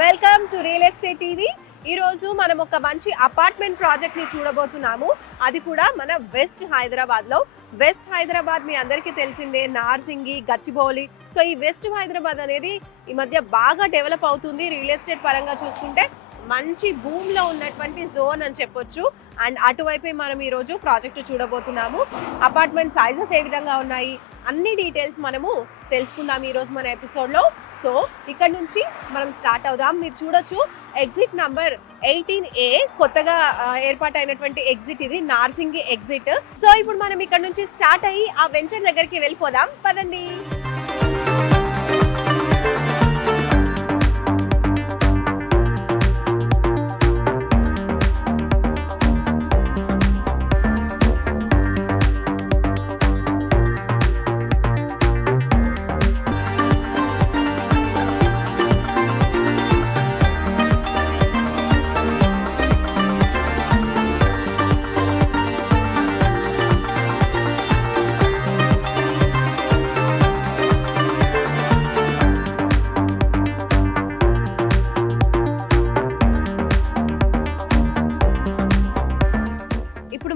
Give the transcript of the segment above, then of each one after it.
Welcome to real estate TV. ఈరోజు మనం ఒక మంచి అపార్ట్మెంట్ ప్రాజెక్ట్ ని చూడబోతున్నాము. అది కూడా మన వెస్ట్ హైదరాబాద్లో. వెస్ట్ హైదరాబాద్ మీ అందరికీ తెలిసిందే, నార్సింగి, గచ్చిబౌలి. సో ఈ వెస్ట్ హైదరాబాద్ అనేది ఈ మధ్య బాగా డెవలప్ అవుతుంది. రియల్ ఎస్టేట్ పరంగా చూసుకుంటే మంచి భూమిలో ఉన్నటువంటి జోన్ అని చెప్పొచ్చు. అండ్ అటువైపే మనం ఈరోజు ప్రాజెక్టు చూడబోతున్నాము. అపార్ట్మెంట్ సైజెస్ ఏ విధంగా ఉన్నాయి, అన్ని డీటెయిల్స్ మనము తెలుసుకుందాం ఈరోజు మన ఎపిసోడ్లో. సో ఇక్కడ నుంచి మనం స్టార్ట్ అవుదాం. మీరు చూడొచ్చు ఎగ్జిట్ నంబర్ 18A, కొత్తగా ఏర్పాటైనటువంటి ఎగ్జిట్ ఇది, నార్సింగి ఎగ్జిట్. సో ఇప్పుడు మనం ఇక్కడ నుంచి స్టార్ట్ అయ్యి ఆ వెంచర్ దగ్గరికి వెళ్ళిపోదాం, పదండి.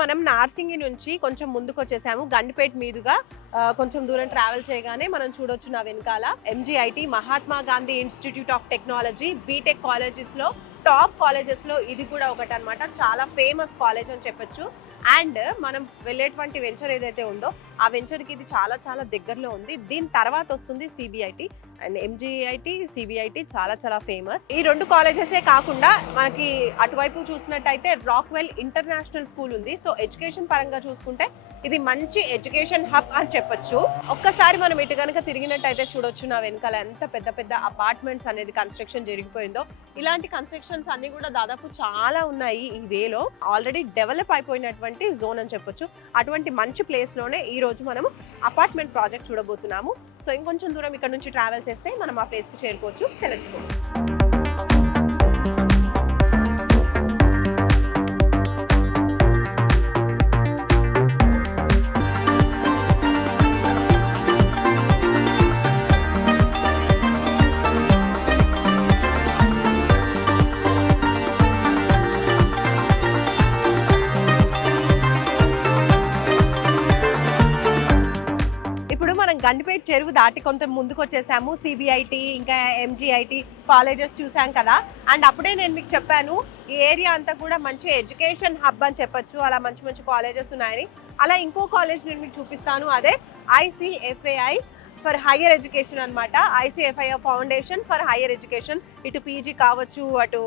మనం నార్సింగి నుంచి కొంచెం ముందుకు వచ్చేసాము. గండిపేట మీదుగా కొంచెం దూరం ట్రావెల్ చేయగానే మనం చూడొచ్చు నా వెనకాల MGIT, Mahatma Gandhi institute of technology, BTech కాలేజెస్లో టాప్ కాలేజెస్లో ఇది కూడా ఒకటి అనమాట. చాలా ఫేమస్ కాలేజ్ అని చెప్పొచ్చు. అండ్ మనం వెళ్ళేటువంటి వెంచర్ ఏదైతే ఉందో ఆ వెంచర్కి ఇది చాలా చాలా దగ్గరలో ఉంది. దీని తర్వాత వస్తుంది CBIT అండ్ MGIT, CBIT చాలా చాలా ఫేమస్. ఈ రెండు కాలేజెసే కాకుండా మనకి అటువైపు చూసినట్టయితే రాక్వెల్ ఇంటర్నేషనల్ స్కూల్ ఉంది. సో ఎడ్యుకేషన్ పరంగా చూసుకుంటే ఇది మంచి ఎడ్యుకేషన్ హబ్ అని చెప్పొచ్చు. ఒక్కసారి మనం ఇటు కనుక తిరిగినట్టయితే చూడొచ్చు నా వెనకాల ఎంత పెద్ద పెద్ద అపార్ట్మెంట్స్ అనేది కన్స్ట్రక్షన్ జరిగిపోయిందో. ఇలాంటి కన్స్ట్రక్షన్స్ అన్ని కూడా దాదాపు చాలా ఉన్నాయి ఈ వేలో. ఆల్రెడీ డెవలప్ అయిపోయినటువంటి జోన్ అని చెప్పొచ్చు. అటువంటి మంచి ప్లేస్ లోనే ఈ రోజు మనం అపార్ట్మెంట్ ప్రాజెక్ట్ చూడబోతున్నాము. సో ఇంకొంచెం దూరం ఇక్కడ నుంచి ట్రావెల్ చేస్తే మనం ఆ ప్లేస్ కి చేరుకోవచ్చు. సెలెక్ట్ చేసుకోండి. గండిపేట చెరువు దాటి కొంత ముందుకు వచ్చేసాము. CBIT ఇంకా MGIT కాలేజెస్ చూసాం కదా. అండ్ అప్పుడే నేను మీకు చెప్పాను ఈ ఏరియా అంతా కూడా మంచి ఎడ్యుకేషన్ హబ్ అని చెప్పొచ్చు. అలా మంచి మంచి కాలేజెస్ ఉన్నాయని. అలా ఇంకో కాలేజ్ నేను మీకు చూపిస్తాను. అదే ICFAI ఫర్ హైయర్ ఎడ్యుకేషన్ అనమాట. ICFAI foundation for higher education. ఇటు PG కావచ్చు, అటు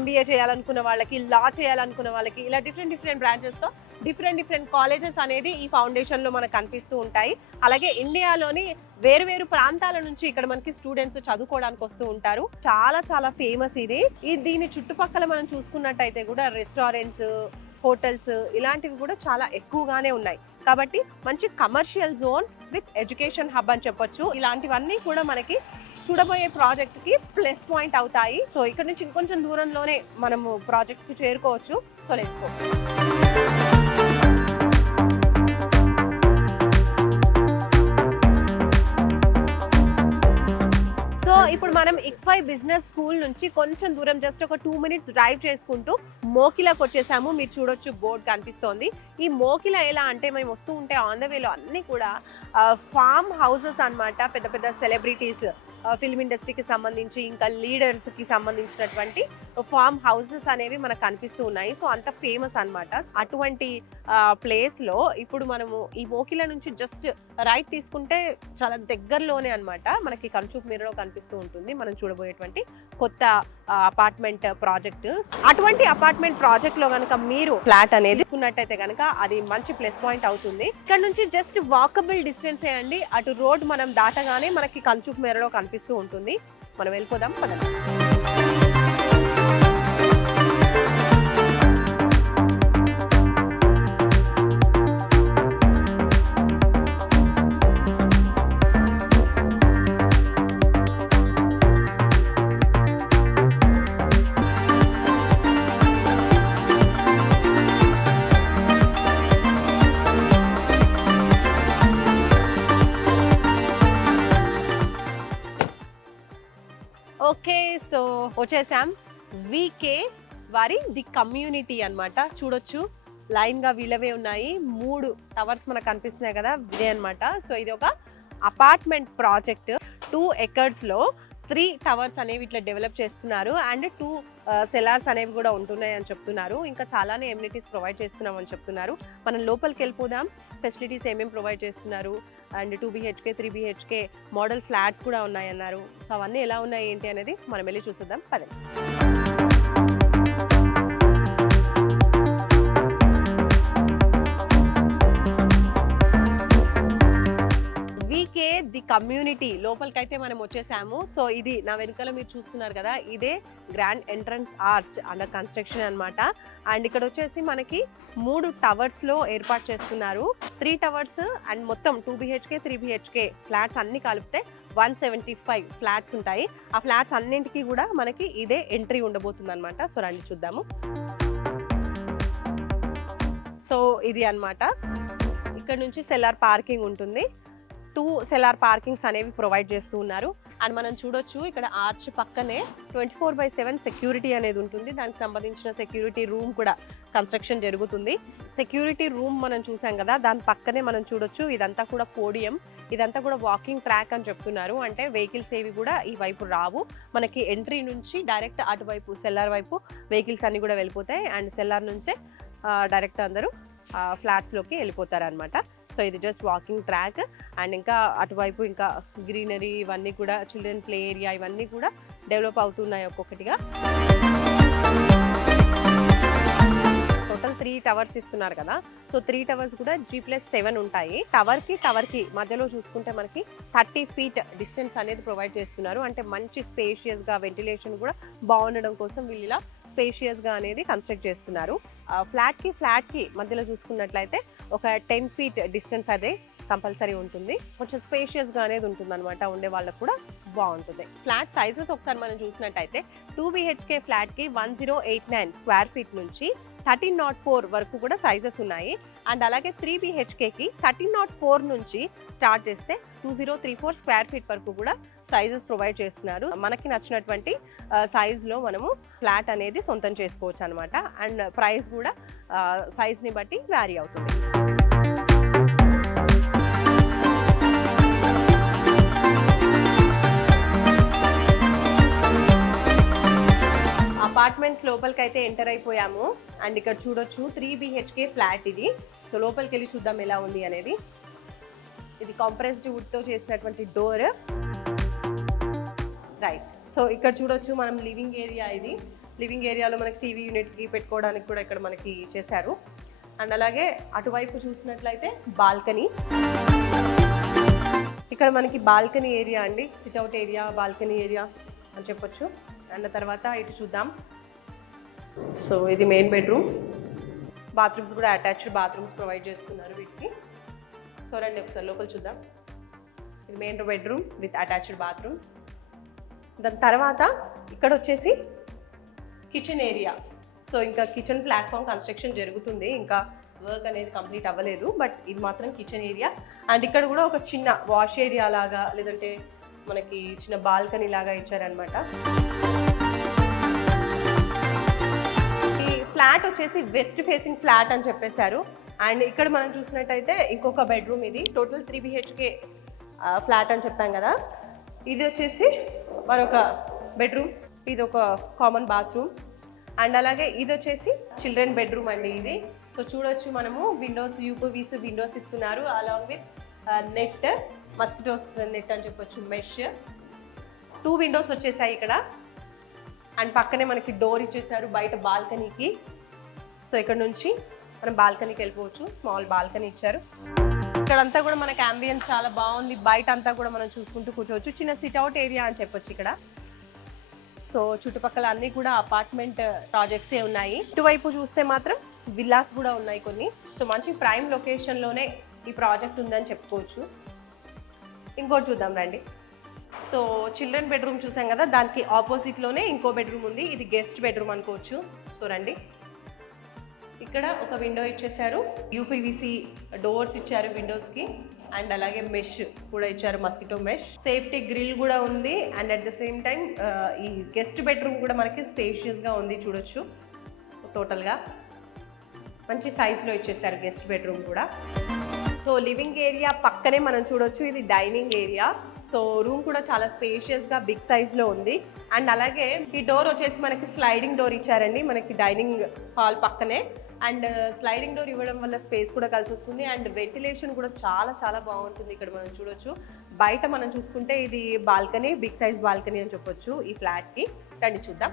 MBA చేయాలనుకున్న వాళ్ళకి, లా చేయాలనుకున్న వాళ్ళకి, ఇలా డిఫరెంట్ బ్రాంచెస్తో డిఫరెంట్ కాలేజెస్ అనేది ఈ ఫౌండేషన్లో మనకు కనిపిస్తూ ఉంటాయి. అలాగే ఇండియాలోని వేరు ప్రాంతాల నుంచి ఇక్కడ మనకి స్టూడెంట్స్ చదువుకోవడానికి వస్తూ ఉంటారు. చాలా చాలా ఫేమస్ ఇది. దీని చుట్టుపక్కల మనం చూసుకున్నట్టయితే కూడా రెస్టారెంట్స్, హోటల్స్ ఇలాంటివి కూడా చాలా ఎక్కువగానే ఉన్నాయి. కాబట్టి మంచి commercial zone with education hub అని చెప్పొచ్చు. ఇలాంటివన్నీ కూడా మనకి చూడబోయే ప్రాజెక్ట్ కి ప్లస్ పాయింట్ అవుతాయి. సో ఇక్కడ నుంచి ఇంకొంచెం దూరంలోనే మనము ప్రాజెక్ట్ కి చేరుకోవచ్చు. So let's go. సో ఇప్పుడు మనం ICFAI బిజినెస్ స్కూల్ నుంచి కొంచెం దూరం, జస్ట్ ఒక 2 minutes డ్రైవ్ చేసుకుంటూ మోకిలాకి వచ్చేసాము. మీరు చూడొచ్చు బోర్డు కనిపిస్తోంది. ఈ మోకిలా ఎలా అంటే మేము వస్తూ ఉంటే ఆన్ ద వేలో అన్నీ కూడా ఫామ్ హౌసెస్ అన్నమాట. పెద్ద పెద్ద సెలబ్రిటీస్, ఫిల్మ్ ఇండస్ట్రీకి సంబంధించి ఇంకా లీడర్స్కి సంబంధించినటువంటి ఫామ్ హౌసెస్ అనేవి మనకు కనిపిస్తూ ఉన్నాయి. సో అంత ఫేమస్ అనమాట. అటువంటి ప్లేస్లో ఇప్పుడు మనము ఈ మోకిలా నుంచి జస్ట్ రైట్ తీసుకుంటే చాలా దగ్గరలోనే అనమాట మనకి కంచూపు మీరలో కనిపిస్తూ ఉంటుంది మనం చూడబోయేటువంటి కొత్త అపార్ట్మెంట్ ప్రాజెక్ట్. అటువంటి అపార్ట్మెంట్ ప్రాజెక్ట్ లో కనుక మీరు ఫ్లాట్ అనేది తీసుకున్నట్టయితే కనుక అది మంచి ప్లస్ పాయింట్ అవుతుంది. ఇక్కడ నుంచి జస్ట్ వాకబుల్ డిస్టెన్స్ అండి. అటు రోడ్ మనం దాటగానే మనకి కంచూపు మేరలో కనిపిస్తూ ఉంటుంది. మనం వెళ్ళిపోదాం పదండి. ఓకే, సో వచ్చేసాం వీకే వారి ది కమ్యూనిటీ అన్నమాట. చూడొచ్చు లైన్గా వీళ్ళవే ఉన్నాయి. 3 టవర్స్ మనకు కనిపిస్తున్నాయి కదా, ఇదే అనమాట. సో ఇది ఒక అపార్ట్మెంట్ ప్రాజెక్ట్. 2 acres-లో 3 టవర్స్ అనేవి ఇట్లా డెవలప్ చేస్తున్నారు. అండ్ 2 సెలార్స్ అనేవి కూడా ఉంటున్నాయి అని చెప్తున్నారు. ఇంకా చాలానే ఎమ్యూనిటీస్ ప్రొవైడ్ చేస్తున్నాం అని చెప్తున్నారు. మనం లోపలికి వెళ్ళిపోదాం, ఫెసిలిటీస్ ఏమేమి ప్రొవైడ్ చేస్తున్నారు. And 2 BHK 3 BHK model flats కూడా ఉన్నాయన్నారు. సో అవన్నీ ఎలా ఉన్నాయి ఏంటి అనేది మనం వెళ్ళి చూసేద్దాం పదండి. వీకే ది కమ్యూనిటీ లోపలికైతే మనం వచ్చేసాము. సో ఇది నా వెనుకల మీరు చూస్తున్నారు కదా, ఇదే grand entrance arch under construction అన్నమాట. అండ్ ఇక్కడ వచ్చేసి మనకి 3 టవర్స్లో ఏర్పాటు చేస్తున్నారు. 3 టవర్స్ అండ్ మొత్తం 2 BHK 3 BHK ఫ్లాట్స్ అన్ని కలిపితే 175 ఫ్లాట్స్ ఉంటాయి. ఆ ఫ్లాట్స్ అన్నింటికి కూడా మనకి ఇదే ఎంట్రీ ఉండబోతుంది అనమాట. సో రండి చూద్దాము. సో ఇది అన్నమాట, ఇక్కడ నుంచి సెల్లార్ పార్కింగ్ ఉంటుంది. 2 సెల్లార్ పార్కింగ్స్ అనేవి ప్రొవైడ్ చేస్తూ ఉన్నారు. అండ్ మనం చూడొచ్చు ఇక్కడ ఆర్చ్ పక్కనే 24/7 సెక్యూరిటీ అనేది ఉంటుంది. దానికి సంబంధించిన సెక్యూరిటీ రూమ్ కూడా కన్స్ట్రక్షన్ జరుగుతుంది. సెక్యూరిటీ రూమ్ మనం చూసాం కదా, దాని పక్కనే మనం చూడొచ్చు ఇదంతా కూడా పోడియం, ఇదంతా కూడా వాకింగ్ ట్రాక్ అని చెప్తున్నారు. అంటే వెహికల్స్ ఏవి కూడా ఈ వైపు రావు. మనకి ఎంట్రీ నుంచి డైరెక్ట్ అటువైపు సెల్లార్ వైపు వెహికల్స్ అన్ని కూడా వెళ్ళిపోతాయి. అండ్ సెల్లార్ నుంచే డైరెక్ట్ అందరూ ఫ్లాట్స్లోకి వెళ్ళిపోతారనమాట. సో ఇది జస్ట్ వాకింగ్ ట్రాక్. అండ్ ఇంకా అటువైపు ఇంకా గ్రీనరీ ఇవన్నీ కూడా, చిల్డ్రన్ ప్లే ఏరియా ఇవన్నీ కూడా డెవలప్ అవుతున్నాయి ఒక్కొక్కటిగా. టోటల్ 3 టవర్స్ ఇస్తున్నారు కదా. సో 3 టవర్స్ కూడా G+7 ఉంటాయి. టవర్కి మధ్యలో చూసుకుంటే మనకి 30 feet డిస్టెన్స్ అనేది ప్రొవైడ్ చేస్తున్నారు. అంటే మంచి స్పేషియస్గా వెంటిలేషన్ కూడా బాగుండడం కోసం వీళ్ళు ఇలా స్పేషియస్గా అనేది కన్స్ట్రక్ట్ చేస్తున్నారు. ఫ్లాట్కి మధ్యలో చూసుకున్నట్లయితే ఒక 10 feet డిస్టెన్స్ అదే కంపల్సరీ ఉంటుంది. కొంచెం స్పేషియస్గా అనేది ఉంటుంది అనమాట, ఉండే వాళ్ళకు కూడా బాగుంటుంది. ఫ్లాట్ సైజెస్ ఒకసారి మనం చూసినట్టయితే 2 BHK ఫ్లాట్కి 1089 స్క్వేర్ ఫీట్ నుంచి 1304 వరకు కూడా సైజెస్ ఉన్నాయి. అండ్ అలాగే 3 BHKకి 1304 నుంచి స్టార్ట్ చేస్తే 2034 స్క్వేర్ ఫీట్ వరకు కూడా సైజెస్ ప్రొవైడ్ చేస్తున్నారు. మనకి నచ్చినటువంటి సైజులో మనము ఫ్లాట్ అనేది సొంతం చేసుకోవచ్చు అనమాట. అండ్ ప్రైస్ కూడా సైజ్ని బట్టి వ్యారీ అవుతుంది. అపార్ట్మెంట్స్ లోపలికి అయితే ఎంటర్ అయిపోయాము. అండ్ ఇక్కడ చూడొచ్చు 3 BHK ఫ్లాట్ ఇది. సో లోపలికి వెళ్ళి చూద్దాం ఎలా ఉంది అనేది. ఇది కాంప్రెస్డ్ వుడ్తో చేసినటువంటి డోర్. రైట్, సో ఇక్కడ చూడొచ్చు మనం లివింగ్ ఏరియా. ఇది లివింగ్ ఏరియాలో మనకి టీవీ యూనిట్కి పెట్టుకోవడానికి కూడా ఇక్కడ మనకి చేశారు. అండ్ అలాగే అటువైపు చూసినట్లయితే బాల్కనీ. ఇక్కడ మనకి బాల్కనీ ఏరియా అండి, సిట్అవుట్ ఏరియా, బాల్కనీ ఏరియా అని చెప్పొచ్చు. అండ్ తర్వాత ఇటు చూద్దాం. సో ఇది మెయిన్ బెడ్రూమ్. బాత్రూమ్స్ కూడా అటాచ్డ్ బాత్రూమ్స్ ప్రొవైడ్ చేస్తున్నారు వీటికి. సో రండి ఒకసారి లోపల చూద్దాం. ఇది main bedroom with attached bathrooms. దాని తర్వాత ఇక్కడ వచ్చేసి కిచెన్ ఏరియా. సో ఇంకా కిచెన్ ప్లాట్ఫామ్ కన్స్ట్రక్షన్ జరుగుతుంది, ఇంకా వర్క్ అనేది కంప్లీట్ అవ్వలేదు. బట్ ఇది మాత్రం కిచెన్ ఏరియా. అండ్ ఇక్కడ కూడా ఒక చిన్న వాష్ ఏరియా లాగా, లేదంటే మనకి చిన్న బాల్కనీ లాగా ఇచ్చారనమాట. ఈ ఫ్లాట్ వచ్చేసి వెస్ట్ ఫేసింగ్ ఫ్లాట్ అని చెప్పేశారు. అండ్ ఇక్కడ మనం చూసినట్టయితే ఇంకొక బెడ్రూమ్. ఇది టోటల్ 3 BHK ఫ్లాట్ అని చెప్పాం కదా. ఇది వచ్చేసి మరొక బెడ్రూమ్, ఇది ఒక కామన్ బాత్రూమ్. అండ్ అలాగే ఇది వచ్చేసి చిల్డ్రన్ బెడ్రూమ్ అండి ఇది. సో చూడొచ్చు మనము విండోస్, UPVC విండోస్ ఇస్తున్నారు. Along with net, mosquitoes net అని చెప్పొచ్చు, మెష్. 2 విండోస్ వచ్చేసాయి ఇక్కడ. అండ్ పక్కనే మనకి డోర్ ఇచ్చేసారు బయట బాల్కనీకి. సో ఇక్కడ నుంచి మనం బాల్కనీకి వెళ్ళిపోవచ్చు. స్మాల్ బాల్కనీ ఇచ్చారు. ఇక్కడంతా కూడా మనకి అంబియన్స్ చాలా బాగుంది. బయట అంతా కూడా మనం చూసుకుంటూ కూర్చోవచ్చు. చిన్న సిట్అవుట్ ఏరియా అని చెప్పొచ్చు ఇక్కడ. సో చుట్టుపక్కల అన్నీ కూడా అపార్ట్మెంట్ ప్రాజెక్ట్సే ఉన్నాయి. ఇటువైపు చూస్తే మాత్రం విల్లాస్ కూడా ఉన్నాయి కొన్ని. సో మంచి ప్రైమ్ లొకేషన్లోనే ఈ ప్రాజెక్ట్ ఉందని చెప్పుకోవచ్చు. ఇంకోటి చూద్దాం రండి. సో చిల్డ్రన్ బెడ్రూమ్ చూసాం కదా, దానికి ఆపోజిట్లోనే ఇంకో బెడ్రూమ్ ఉంది. ఇది గెస్ట్ బెడ్రూమ్ అనుకోవచ్చు. సో రండి, ఇక్కడ ఒక విండో ఇచ్చేసారు, UPVC డోర్స్ ఇచ్చారు విండోస్కి. అండ్ అలాగే మెష్ కూడా ఇచ్చారు, మస్కిటో మెష్. సేఫ్టీ గ్రిల్ కూడా ఉంది. And at the same time ఈ గెస్ట్ బెడ్రూమ్ కూడా మనకి స్పేషియస్గా ఉంది చూడొచ్చు. టోటల్గా మంచి సైజులో ఇచ్చేసారు గెస్ట్ బెడ్రూమ్ కూడా. సో లివింగ్ ఏరియా పక్కనే మనం చూడొచ్చు, ఇది డైనింగ్ ఏరియా. సో రూమ్ కూడా చాలా స్పేషియస్గా బిగ్ సైజ్లో ఉంది. అండ్ అలాగే ఈ డోర్ వచ్చేసి మనకి స్లైడింగ్ డోర్ ఇచ్చారండి మనకి డైనింగ్ హాల్ పక్కనే. అండ్ స్లైడింగ్ డోర్ ఇవ్వడం వల్ల స్పేస్ కూడా కలిసి వస్తుంది. అండ్ వెంటిలేషన్ కూడా చాలా చాలా బాగుంటుంది. ఇక్కడ మనం చూడొచ్చు. బయట మనం చూసుకుంటే ఇది బాల్కనీ, బిగ్ సైజ్ బాల్కనీ అని చెప్పొచ్చు ఈ ఫ్లాట్కి. రండి చూద్దాం.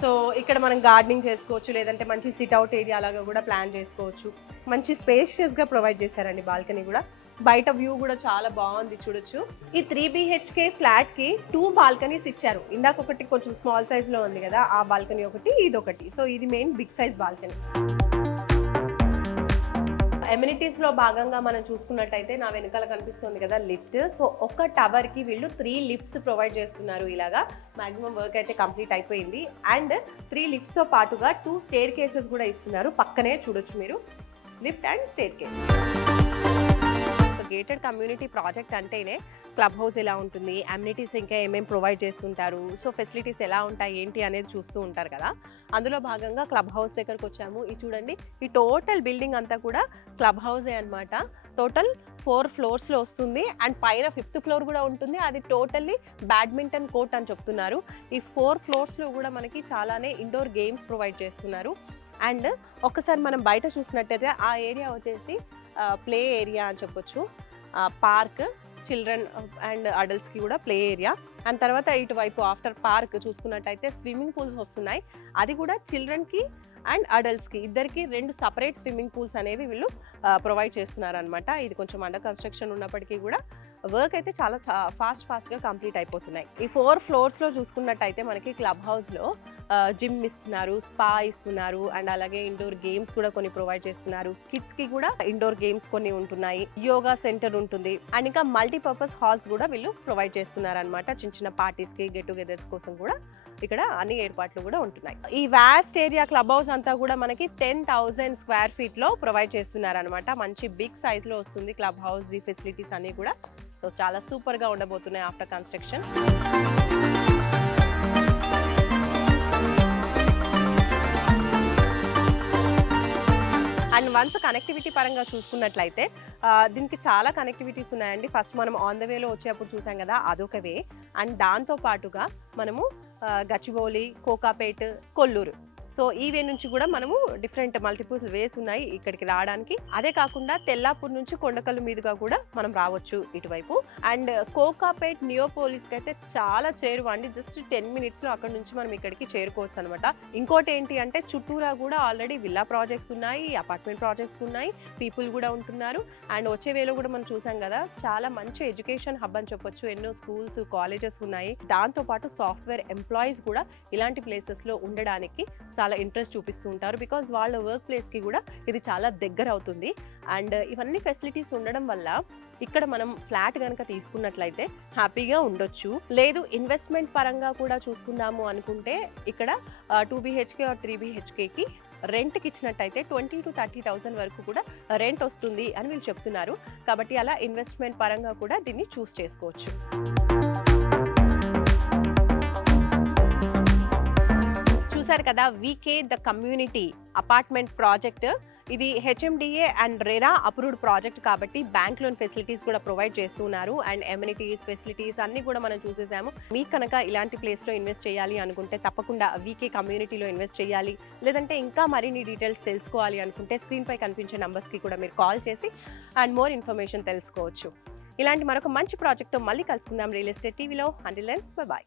సో ఇక్కడ మనం గార్డెనింగ్ చేసుకోవచ్చు, లేదంటే మంచి సిట్అవుట్ ఏరియా లాగా కూడా ప్లాన్ చేసుకోవచ్చు. మంచి స్పేషియస్గా ప్రొవైడ్ చేశారండి బాల్కనీ కూడా. బయట వ్యూ కూడా చాలా బాగుంది చూడొచ్చు. ఈ 3 BHK ఫ్లాట్కి 2 బాల్కనీస్ ఇచ్చారు. ఇందాక ఒకటి కొంచెం స్మాల్ సైజ్లో ఉంది కదా, ఆ బాల్కనీ ఒకటి, ఇది ఒకటి. సో ఇది మెయిన్ బిగ్ సైజ్ బాల్కనీ. ఎమ్యూనిటీస్లో భాగంగా మనం చూసుకున్నట్టయితే నా వెనకాల కనిపిస్తుంది కదా లిఫ్ట్. సో ఒక టవర్కి వీళ్ళు 3 లిఫ్ట్స్ ప్రొవైడ్ చేస్తున్నారు. ఇలాగా మ్యాక్సిమం వర్క్ అయితే కంప్లీట్ అయిపోయింది. అండ్ 3 లిఫ్ట్స్తో పాటుగా 2 స్టేర్ కేసెస్ కూడా ఇస్తున్నారు. పక్కనే చూడొచ్చు మీరు lift and stair case. Gated community project అంటేనే క్లబ్ హౌస్ ఎలా ఉంటుంది, అమ్యూనిటీస్ ఇంకా ఏమేమి ప్రొవైడ్ చేస్తుంటారు, సో ఫెసిలిటీస్ ఎలా ఉంటాయి ఏంటి అనేది చూస్తూ ఉంటారు కదా. అందులో భాగంగా క్లబ్ హౌస్ దగ్గరకు వచ్చాము. ఇది చూడండి, ఈ టోటల్ బిల్డింగ్ అంతా కూడా క్లబ్ హౌసే అనమాట. టోటల్ 4 ఫ్లోర్స్లో వస్తుంది. అండ్ పైన 5th ఫ్లోర్ కూడా ఉంటుంది. అది టోటల్లీ బ్యాడ్మింటన్ కోర్ట్ అని చెప్తున్నారు. ఈ 4 ఫ్లోర్స్లో కూడా మనకి చాలానే ఇండోర్ గేమ్స్ ప్రొవైడ్ చేస్తున్నారు. అండ్ ఒక్కసారి మనం బయట చూసినట్టయితే ఆ ఏరియా వచ్చేసి ప్లే ఏరియా అని చెప్పొచ్చు. పార్క్, చిల్డ్రన్ అండ్ అడల్ట్స్కి కూడా ప్లే ఏరియా. అండ్ తర్వాత ఇటువైపు ఆఫ్టర్ పార్క్ చూసుకున్నట్టయితే స్విమ్మింగ్ పూల్స్ వస్తున్నాయి. అది కూడా చిల్డ్రన్కి అండ్ అడల్ట్స్కి ఇద్దరికి 2 సపరేట్ స్విమ్మింగ్ పూల్స్ అనేవి వీళ్ళు ప్రొవైడ్ చేస్తున్నారు అనమాట. ఇది కొంచెం అండర్ కన్స్ట్రక్షన్ ఉన్నప్పటికీ కూడా వర్క్ అయితే చాలా ఫాస్ట్గా కంప్లీట్ అయిపోతున్నాయి. ఈ 4 ఫ్లోర్స్లో చూసుకున్నట్టయితే మనకి క్లబ్ హౌస్లో జిమ్ ఇస్తున్నారు, స్పా ఇస్తున్నారు. అండ్ అలాగే ఇండోర్ గేమ్స్ కూడా కొన్ని ప్రొవైడ్ చేస్తున్నారు. కిడ్స్కి కూడా ఇండోర్ గేమ్స్ కొన్ని ఉంటున్నాయి. యోగా సెంటర్ ఉంటుంది. అండ్ ఇంకా మల్టీపర్పస్ హాల్స్ కూడా వీళ్ళు ప్రొవైడ్ చేస్తున్నారు అనమాట. చిన్న చిన్న పార్టీస్కి, గెట్ టుగెదర్స్ కోసం కూడా ఇక్కడ అన్ని ఏర్పాట్లు కూడా ఉంటున్నాయి. ఈ వాస్ట్ ఏరియా క్లబ్ హౌస్ అంతా కూడా మనకి 10,000 స్క్వేర్ ఫీట్లో ప్రొవైడ్ చేస్తున్నారు అనమాట. మంచి బిగ్ సైజ్లో వస్తుంది క్లబ్ హౌస్. ఈ ఫెసిలిటీస్ అన్నీ కూడా సో చాలా సూపర్గా ఉండబోతున్నాయి after construction. And once connectivity పరంగా చూసుకున్నట్లయితే దీనికి చాలా కనెక్టివిటీస్ ఉన్నాయండి. ఫస్ట్ మనం ఆన్ ద వేలో వచ్చేప్పుడు చూసాం కదా, అదొక వే. అండ్ దాంతో పాటుగా మనము గచ్చిబౌలి, కోకాపేట్, కొల్లూరు, సో ఈ వే నుంచి కూడా మనము డిఫరెంట్ మల్టిపుల్స్ వేస్ ఉన్నాయి ఇక్కడికి రావడానికి. అదే కాకుండా తెల్లాపూర్ నుంచి కొండకల్లు మీదుగా కూడా మనం రావచ్చు ఇటువైపు. అండ్ కోకాపేట్ నియోపోలిస్కి అయితే చాలా చేరువ అండి. జస్ట్ 10 మినిట్స్లో అక్కడ నుంచి మనం ఇక్కడికి చేరుకోవచ్చు అనమాట. ఇంకోటి ఏంటి అంటే చుట్టూరా కూడా ఆల్రెడీ విల్లా ప్రాజెక్ట్స్ ఉన్నాయి, అపార్ట్మెంట్ ప్రాజెక్ట్స్ ఉన్నాయి, పీపుల్ కూడా ఉంటున్నారు. అండ్ వచ్చే వేలో కూడా మనం చూసాం కదా, చాలా మంచి ఎడ్యుకేషన్ హబ్ అని చెప్పొచ్చు. ఎన్నో స్కూల్స్, కాలేజెస్ ఉన్నాయి. దాంతోపాటు సాఫ్ట్వేర్ ఎంప్లాయీస్ కూడా ఇలాంటి ప్లేసెస్లో ఉండడానికి చాలా ఇంట్రెస్ట్ చూపిస్తూ ఉంటారు. బికాజ్ వాళ్ళ వర్క్ ప్లేస్కి కూడా ఇది చాలా దగ్గర అవుతుంది. అండ్ ఇవన్నీ ఫెసిలిటీస్ ఉండడం వల్ల ఇక్కడ మనం ఫ్లాట్ కనుక తీసుకున్నట్లయితే హ్యాపీగా ఉండొచ్చు. లేదు ఇన్వెస్ట్మెంట్ పరంగా కూడా చూసుకుందాము అనుకుంటే ఇక్కడ 2 BHK ఆర్ 3 BHKకి రెంట్కి ఇచ్చినట్టయితే 20,000 to 30,000 వరకు కూడా రెంట్ వస్తుంది అని వీళ్ళు చెప్తున్నారు. కాబట్టి అలా ఇన్వెస్ట్మెంట్ పరంగా కూడా దీన్ని చూస్ చేసుకోవచ్చు. చూసారు కదా, వీకే ద కమ్యూనిటీ అపార్ట్మెంట్ ప్రాజెక్ట్. ఇది HMDA and RERA approved project కాబట్టి బ్యాంక్ లోన్ ఫెసిలిటీస్ కూడా ప్రొవైడ్ చేస్తున్నారు. అండ్ ఎమ్యూనిటీస్, ఫెసిలిటీస్ అన్ని కూడా మనం చూసేసాము. మీకు కనుక ఇలాంటి ప్లేస్లో ఇన్వెస్ట్ చేయాలి అనుకుంటే తప్పకుండా వీకే కమ్యూనిటీలో ఇన్వెస్ట్ చేయాలి. లేదంటే ఇంకా మరిన్ని డీటెయిల్స్ తెలుసుకోవాలి అనుకుంటే స్క్రీన్ పై కనిపించే నంబర్స్కి కూడా మీరు కాల్ చేసి అండ్ మోర్ ఇన్ఫర్మేషన్ తెలుసుకోవచ్చు. ఇలాంటి మరొక మంచి ప్రాజెక్ట్తో మళ్ళీ కలుసుకుందాం రియల్ ఎస్టేట్ టీవీలో. Until then bye bye.